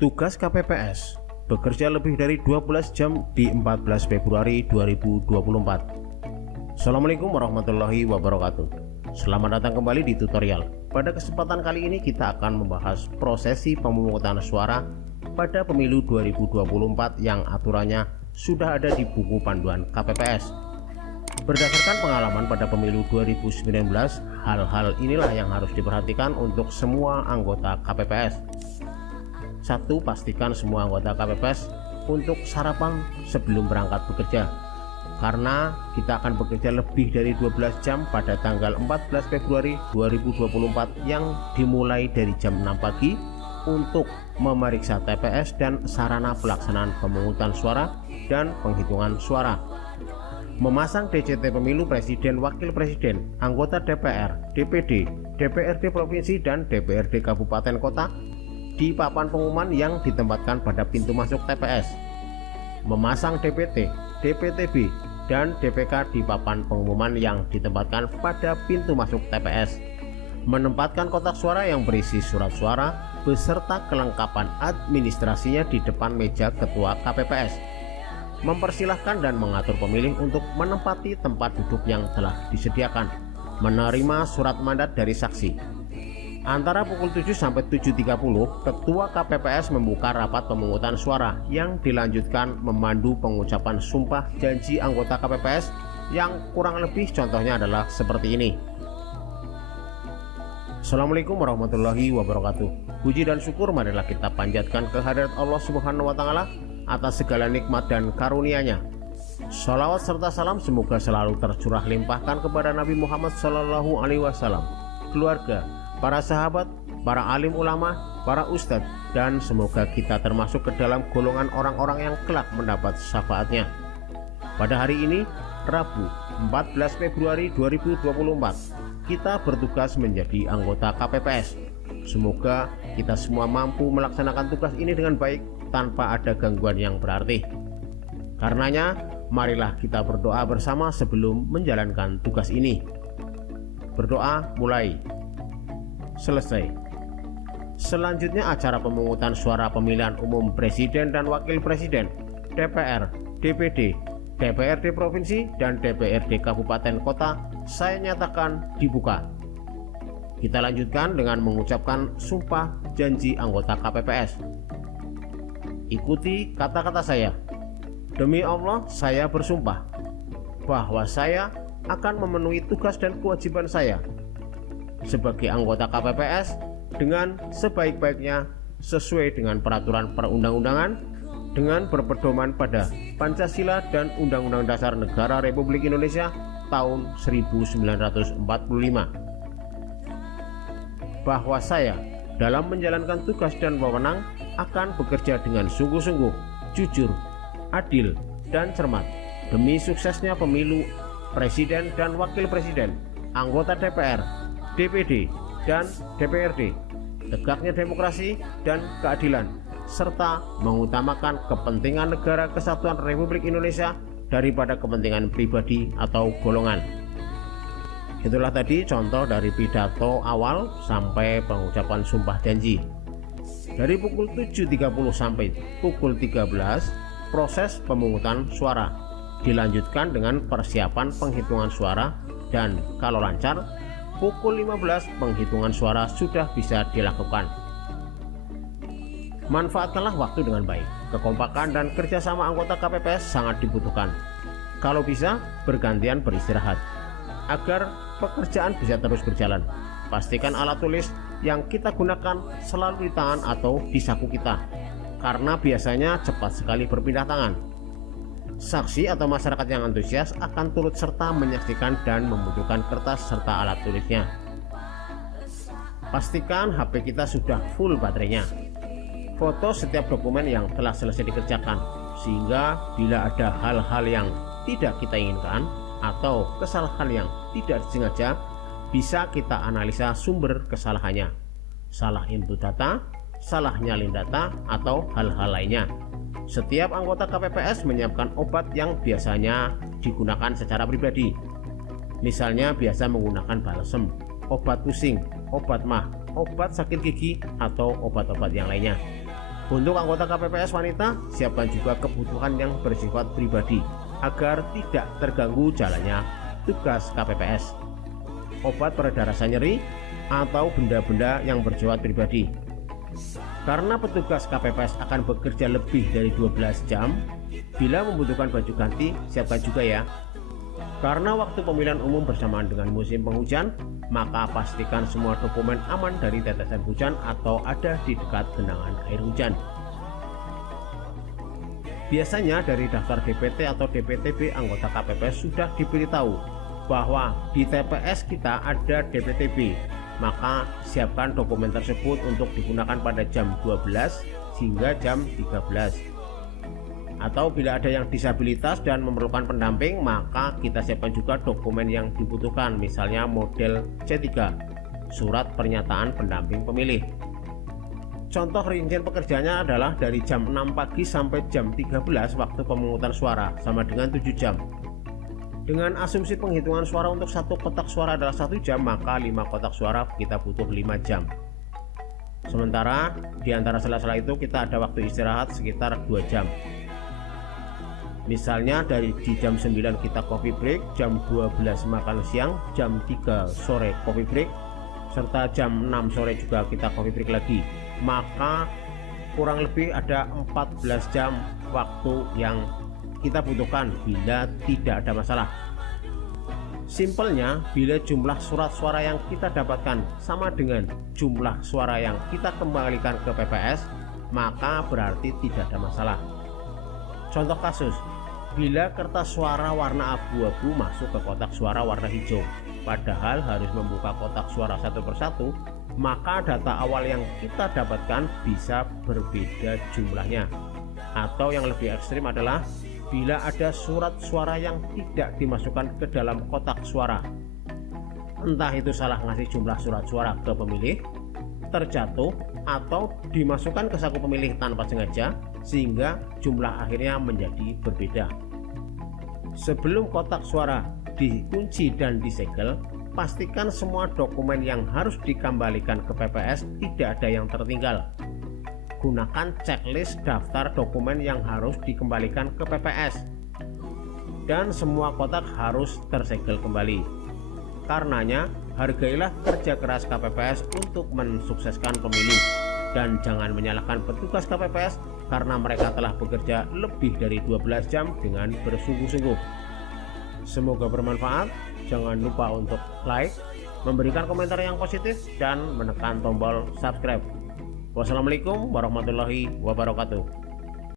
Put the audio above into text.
Tugas KPPS bekerja lebih dari 12 jam di 14 Februari 2024. Assalamualaikum warahmatullahi wabarakatuh. Selamat datang kembali di tutorial. Pada kesempatan kali ini kita akan membahas prosesi pemungutan suara pada pemilu 2024 yang aturannya sudah ada di buku panduan KPPS. Berdasarkan pengalaman pada pemilu 2019, hal-hal inilah yang harus diperhatikan untuk semua anggota KPPS. 1. Pastikan semua anggota KPPS untuk sarapan sebelum berangkat bekerja, karena kita akan bekerja lebih dari 12 jam pada tanggal 14 Februari 2024 yang dimulai dari jam 6 pagi untuk memeriksa TPS dan sarana pelaksanaan pemungutan suara dan penghitungan suara, memasang DCT pemilu presiden, wakil presiden, anggota DPR, DPD, DPRD provinsi dan DPRD kabupaten kota di papan pengumuman yang ditempatkan pada pintu masuk TPS, memasang DPT, DPTB, dan DPK di papan pengumuman yang ditempatkan pada pintu masuk TPS, menempatkan kotak suara yang berisi surat suara beserta kelengkapan administrasinya di depan meja ketua KPPS, mempersilahkan dan mengatur pemilih untuk menempati tempat duduk yang telah disediakan, menerima surat mandat dari saksi. Antara pukul 7 sampai 7.30, Ketua KPPS membuka rapat pemungutan suara yang dilanjutkan memandu pengucapan sumpah janji anggota KPPS yang kurang lebih contohnya adalah seperti ini. Assalamualaikum warahmatullahi wabarakatuh. Puji dan syukur marilah kita panjatkan kehadirat Allah Subhanahu wa Ta'ala atas segala nikmat dan karunia-Nya. Shalawat serta salam semoga selalu tercurah limpahkan kepada Nabi Muhammad SAW, keluarga, para sahabat, para alim ulama, para ustadz, dan semoga kita termasuk ke dalam golongan orang-orang yang kelak mendapat syafaatnya. Pada hari ini, Rabu 14 Februari 2024, kita bertugas menjadi anggota KPPS. Semoga kita semua mampu melaksanakan tugas ini dengan baik tanpa ada gangguan yang berarti. Karenanya, marilah kita berdoa bersama sebelum menjalankan tugas ini. Berdoa mulai. Selesai. Selanjutnya acara pemungutan suara pemilihan umum presiden dan wakil presiden, DPR, DPD, DPRD provinsi dan DPRD kabupaten kota saya nyatakan dibuka. Kita lanjutkan dengan mengucapkan sumpah janji anggota KPPS. Ikuti kata-kata saya. Demi Allah, saya bersumpah bahwa saya akan memenuhi tugas dan kewajiban saya sebagai anggota KPPS dengan sebaik-baiknya sesuai dengan peraturan perundang-undangan, dengan berpedoman pada Pancasila dan Undang-Undang Dasar Negara Republik Indonesia tahun 1945, bahwa saya dalam menjalankan tugas dan wewenang akan bekerja dengan sungguh-sungguh, jujur, adil, dan cermat demi suksesnya pemilu presiden dan wakil presiden, anggota DPR, DPD, dan DPRD, tegaknya demokrasi dan keadilan, serta mengutamakan kepentingan negara kesatuan Republik Indonesia daripada kepentingan pribadi atau golongan. Itulah tadi contoh dari pidato awal sampai pengucapan sumpah janji. Dari pukul 7.30 sampai pukul 13, proses pemungutan suara dilanjutkan dengan persiapan penghitungan suara, dan kalau lancar, pukul 15 penghitungan suara sudah bisa dilakukan. Manfaatkanlah waktu dengan baik. Kekompakan dan kerjasama anggota KPPS sangat dibutuhkan. Kalau bisa, bergantian beristirahat agar pekerjaan bisa terus berjalan. Pastikan alat tulis yang kita gunakan selalu di tangan atau di saku kita, karena biasanya cepat sekali berpindah tangan. Saksi atau masyarakat yang antusias akan turut serta menyaksikan dan membutuhkan kertas serta alat tulisnya. Pastikan HP kita sudah full baterainya. Foto setiap dokumen yang telah selesai dikerjakan, sehingga bila ada hal-hal yang tidak kita inginkan atau kesalahan yang tidak disengaja, bisa kita analisa sumber kesalahannya, salah input data, salah nyalin data, atau hal-hal lainnya. Setiap anggota KPPS menyiapkan obat yang biasanya digunakan secara pribadi. Misalnya biasa menggunakan balsem, obat pusing, obat mah, obat sakit gigi, atau obat-obat yang lainnya. Untuk anggota KPPS wanita, siapkan juga kebutuhan yang bersifat pribadi agar tidak terganggu jalannya tugas KPPS. Obat pereda rasa nyeri atau benda-benda yang bersifat pribadi. Karena petugas KPPS akan bekerja lebih dari 12 jam, bila membutuhkan baju ganti, siapkan juga ya. Karena waktu pemilihan umum bersamaan dengan musim penghujan, maka pastikan semua dokumen aman dari tetesan hujan atau ada di dekat genangan air hujan. Biasanya dari daftar DPT atau DPTB anggota KPPS sudah diberitahu bahwa di TPS kita ada DPTB, maka siapkan dokumen tersebut untuk digunakan pada jam 12 hingga jam 13. Atau bila ada yang disabilitas dan memerlukan pendamping, maka kita siapkan juga dokumen yang dibutuhkan, misalnya model C3, surat pernyataan pendamping pemilih. Contoh rincian pekerjaannya adalah dari jam 6 pagi sampai jam 13 waktu pemungutan suara, sama dengan 7 jam. Dengan asumsi penghitungan suara untuk satu kotak suara adalah 1 jam, maka 5 kotak suara kita butuh 5 jam. Sementara di antara sela-sela itu kita ada waktu istirahat sekitar 2 jam. Misalnya di jam 9 kita coffee break, jam 12 makan siang, jam 3 sore coffee break, serta jam 6 sore juga kita coffee break lagi. Maka kurang lebih ada 14 jam waktu yang kita butuhkan bila tidak ada masalah. Simpelnya, bila jumlah surat suara yang kita dapatkan sama dengan jumlah suara yang kita kembalikan ke PPS, maka berarti tidak ada masalah. Contoh kasus, bila kertas suara warna abu-abu masuk ke kotak suara warna hijau, padahal harus membuka kotak suara satu persatu, maka data awal yang kita dapatkan bisa berbeda jumlahnya. Atau yang lebih ekstrim adalah bila ada surat suara yang tidak dimasukkan ke dalam kotak suara, entah itu salah ngasih jumlah surat suara ke pemilih, terjatuh, atau dimasukkan ke saku pemilih tanpa sengaja, sehingga jumlah akhirnya menjadi berbeda. Sebelum kotak suara dikunci dan disegel, pastikan semua dokumen yang harus dikembalikan ke PPS tidak ada yang tertinggal. Gunakan checklist daftar dokumen yang harus dikembalikan ke PPS, dan semua kotak harus tersegel kembali. Karenanya, hargailah kerja keras KPPS untuk mensukseskan pemilu, dan jangan menyalahkan petugas KPPS karena mereka telah bekerja lebih dari 12 jam dengan bersungguh-sungguh. Semoga bermanfaat. Jangan lupa untuk like, memberikan komentar yang positif, dan menekan tombol subscribe. Wassalamualaikum warahmatullahi wabarakatuh.